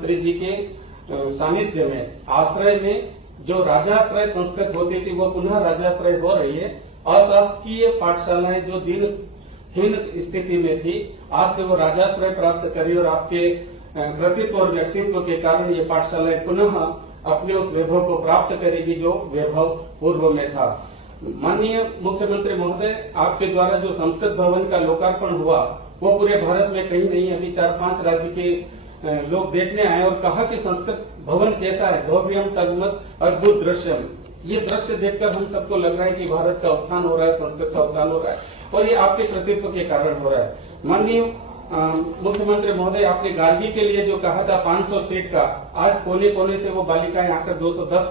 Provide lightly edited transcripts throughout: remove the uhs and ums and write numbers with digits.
मुख्यमंत्री जी के सानिध्य में, आश्रय में जो राजाश्रय संस्कृत होती थी वो पुनः राजाश्रय हो रही है। अशासकीय पाठशालाएं जो दिनहीन स्थिति में थी, आज से वो राजाश्रय प्राप्त करी और आपके कृतित्व और व्यक्तित्व के कारण ये पाठशालाएं पुनः अपने उस वैभव को प्राप्त करेगी जो वैभव पूर्व में था। माननीय मुख्यमंत्री महोदय, आपके द्वारा जो संस्कृत भवन का लोकार्पण हुआ वो पूरे भारत में कहीं नहीं, अभी 4-5 राज्य के लोग देखने आए और कहा कि संस्कृत भवन कैसा है, भव्यम तगमत अद्भुत दृश्यम। ये दृश्य देखकर हम सबको लग रहा है कि भारत का उत्थान हो रहा है, संस्कृत का उत्थान हो रहा है और ये आपके कृतित्व के कारण हो रहा है। माननीय मुख्यमंत्री महोदय, आपने गार्गी के लिए जो कहा था 500 सीट का, आज कोने कोने से वो बालिकाएं आकर 210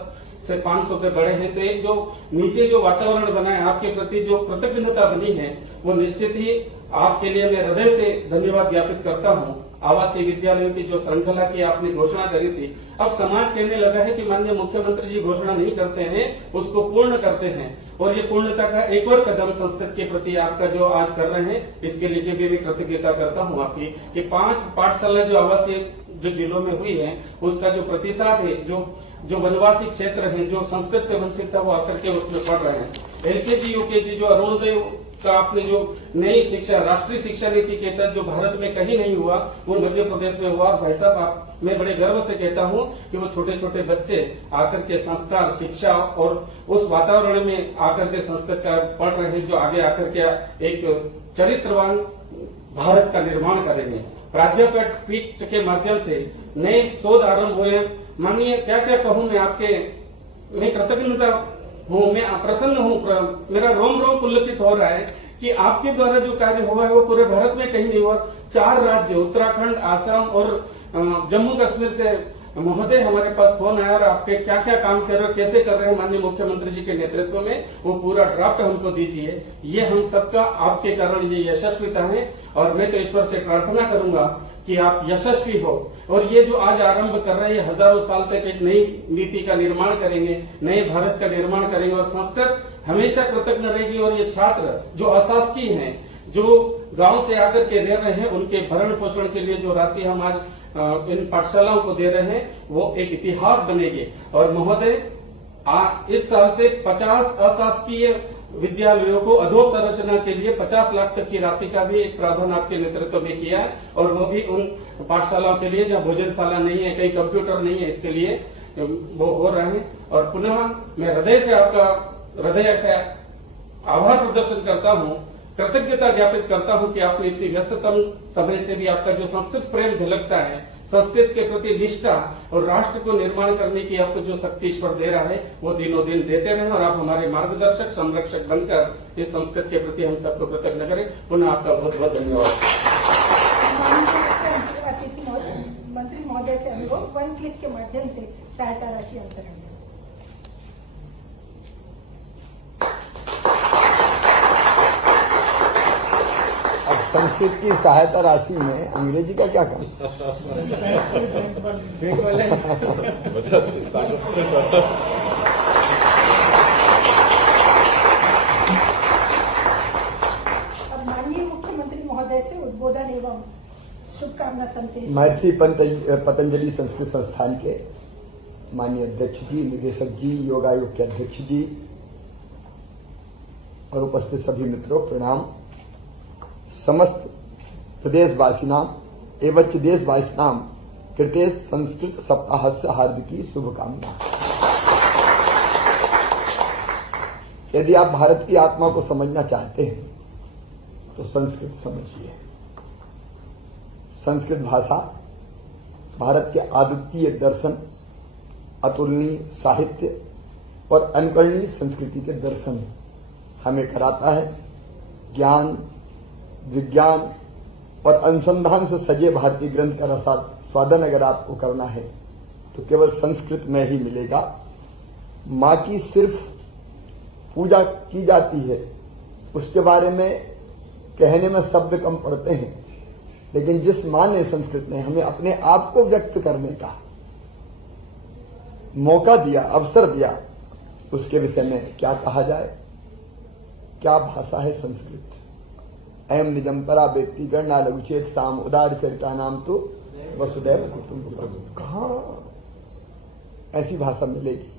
से 500 पे बढ़े हैं। तो एक जो नीचे जो वातावरण बना है, आपके प्रति जो कृतज्ञता बनी है, वो निश्चित ही आपके लिए मैं हृदय से धन्यवाद ज्ञापित करता हूं। आवासीय विद्यालयों की जो श्रृंखला की आपने घोषणा करी थी, अब समाज कहने लगा है कि माननीय मुख्यमंत्री जी घोषणा नहीं करते हैं, उसको पूर्ण करते हैं। और ये पूर्णता का एक और कदम संस्कृत के प्रति आपका जो आज कर रहे हैं, इसके लिए भी मैं कृतज्ञता करता हूं आपकी कि 5 पाठशाला जो आवासीय जो जिलों में हुई है, उसका जो प्रतिशत है, जो वनवासी क्षेत्र है, जो संस्कृत से वंचित था, वो आकर के उसमें पढ़ रहे हैं। एलकेजी यूकेजी जो अरुणोदय का आपने जो नई शिक्षा, राष्ट्रीय शिक्षा नीति के तहत जो भारत में कहीं नहीं हुआ, वो मध्य प्रदेश में हुआ। और भाई साहब, मैं बड़े गर्व से कहता हूं कि वो छोटे छोटे बच्चे आकर के संस्कार, शिक्षा और उस वातावरण में आकर के संस्कृत का पढ़ रहे हैं, जो आगे आकर के एक चरित्रवान भारत का निर्माण करेंगे। प्राध्यापक पीठ के माध्यम से नए शोध आरंभ हुए। माननीय, क्या क्या कहूं मैं आपके, मैं कृतज्ञता हूं, मैं प्रसन्न हूं, मेरा रोम रोम पुलकित हो रहा है कि आपके द्वारा जो कार्य हुआ है वो पूरे भारत में कहीं नहीं हुआ। 4 राज्य, उत्तराखंड, आसाम और जम्मू कश्मीर से महोदय हमारे पास फोन आया और आपके क्या क्या काम कर रहे हो, कैसे कर रहे हैं माननीय मुख्यमंत्री जी के नेतृत्व में, वो पूरा ड्राफ्ट हमको दीजिए। ये हम सबका आपके कारण ये यशस्विता है और मैं तो ईश्वर से प्रार्थना करूंगा कि आप यशस्वी हो। और ये जो आज आरंभ कर रहे हैं, हजारों साल तक एक नई नीति का निर्माण करेंगे, नए भारत का निर्माण करेंगे और संस्कृत हमेशा कृतज्ञ रहेगी। और ये छात्र जो अशासकीय हैं, जो गांव से आकर के रह रहे हैं, उनके भरण पोषण के लिए जो राशि हम आज इन पाठशालाओं को दे रहे हैं, वो एक इतिहास बनेगी। और महोदय, इस साल से 50 अशासकीय विद्यालयों को अधोसंरचना के लिए 50 लाख तक की राशि का भी एक प्रावधान आपके नेतृत्व में किया और वो भी उन पाठशालाओं के लिए जहां भोजनशाला नहीं है, कहीं कंप्यूटर नहीं है, इसके लिए वो हो रहे हैं। और पुनः मैं हृदय से आभार प्रदर्शन करता हूं, कृतज्ञता ज्ञापित करता हूं कि आपने इतनी व्यस्ततम समय से भी आपका जो संस्कृत प्रेम झलकता है, संस्कृत के प्रति निष्ठा और राष्ट्र को निर्माण करने की आपको जो शक्ति ईश्वर दे रहा है, वो दिनों दिन देते रहें और आप हमारे मार्गदर्शक, संरक्षक बनकर इस संस्कृत के प्रति हम सबको कृतज्ञ करें। पुनः आपका बहुत बहुत धन्यवाद। मंत्री महोदय से हम लोग 1 क्लिक के माध्यम से सहायता राशि अंतरण। संस्कृत की सहायता राशि में अंग्रेजी का क्या काम? अब माननीय मुख्यमंत्री महोदय से उद्बोधन एवं शुभकामना संदेश। महर्षि पतंजलि संस्कृत संस्थान के माननीय अध्यक्ष जी, निदेशक जी, योग आयोग के अध्यक्ष जी और उपस्थित सभी मित्रों, प्रणाम। समस्त प्रदेशवासिनां एवं देशवासिनां कृते संस्कृत सप्ताहस्य हार्दिकी शुभकामना। यदि आप भारत की आत्मा को समझना चाहते हैं तो संस्कृत समझिए। संस्कृत भाषा भारत के अद्वितीय दर्शन, अतुलनीय साहित्य और अनकरणीय संस्कृति के दर्शन हमें कराता है। ज्ञान, विज्ञान और अनुसंधान से सजे भारतीय ग्रंथ का रसास्वादन अगर आपको करना है तो केवल संस्कृत में ही मिलेगा। मां की सिर्फ पूजा की जाती है, उसके बारे में कहने में शब्द कम पड़ते हैं, लेकिन जिस मां ने, संस्कृत ने हमें अपने आप को व्यक्त करने का मौका दिया, अवसर दिया, उसके विषय में क्या कहा जाए। क्या भाषा है संस्कृत। एम निजम परा व्यक्ति गणना लघुचेत साम उदार चरिता नाम तो वसुदैव कुटुंबकम, कहाँ ऐसी भाषा मिलेगी।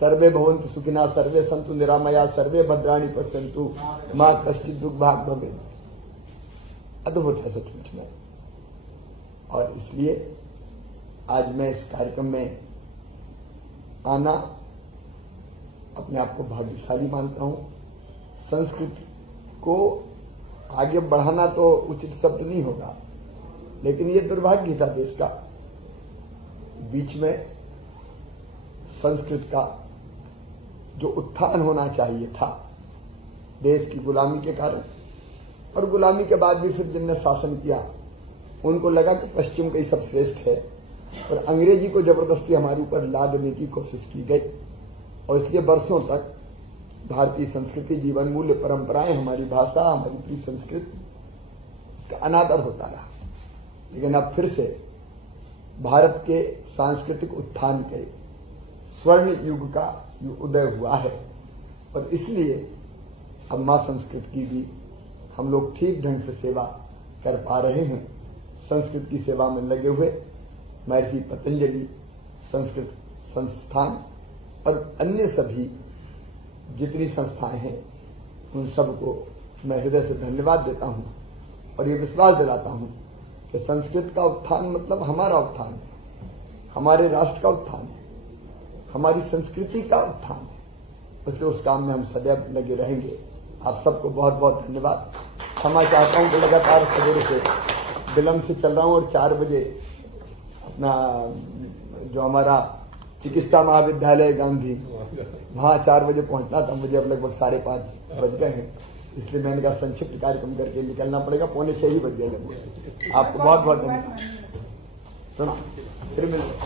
सर्वे भवन्तु सुखिनः, सर्वे सन्तु निरामया, सर्वे भद्राणि पश्यन्तु मा कश्चित् दुर्भाग् भवेत्। अद्भुत है सचमुच में। और इसलिए आज मैं इस कार्यक्रम में आना अपने आप को भाग्यशाली मानता हूं। संस्कृत को आगे बढ़ाना तो उचित शब्द नहीं होगा, लेकिन ये दुर्भाग्य था देश का। बीच में संस्कृत का जो उत्थान होना चाहिए था देश की गुलामी के कारण, और गुलामी के बाद भी फिर जिनने शासन किया उनको लगा कि पश्चिम का ही सब श्रेष्ठ है, और अंग्रेजी को जबरदस्ती हमारे ऊपर लादने की कोशिश की गई। और इसलिए वर्षों तक भारतीय संस्कृति, जीवन मूल्य, परंपराएं, हमारी भाषा, हमारी पूरी संस्कृति, इसका अनादर होता रहा। लेकिन अब फिर से भारत के सांस्कृतिक उत्थान के स्वर्ण युग का उदय हुआ है, और इसलिए अब मां संस्कृत की भी हम लोग ठीक ढंग से सेवा कर पा रहे हैं। संस्कृत की सेवा में लगे हुए महर्षि पतंजलि संस्कृत संस्थान और अन्य सभी जितनी संस्थाएं हैं उन सबको मैं हृदय से धन्यवाद देता हूं, और ये विश्वास दिलाता हूं कि संस्कृत का उत्थान मतलब हमारा उत्थान है, हमारे राष्ट्र का उत्थान है, हमारी संस्कृति का उत्थान है। इसलिए उस काम में हम सदैव लगे रहेंगे। आप सबको बहुत बहुत धन्यवाद। क्षमा चाहता हूं कि लगातार सवेरे से विलंब से चल रहा हूं, और 4 बजे अपना जो हमारा चिकित्सा महाविद्यालय गांधी, वहां 4 बजे पहुंचना था। मुझे अब लगभग 5:30 बज गए हैं, इसलिए मैंने कहा संक्षिप्त कार्यक्रम करके निकलना पड़ेगा। 5:45 ही बज गए लगभग। आपको बहुत बहुत धन्यवाद। सुना फिर मिलते।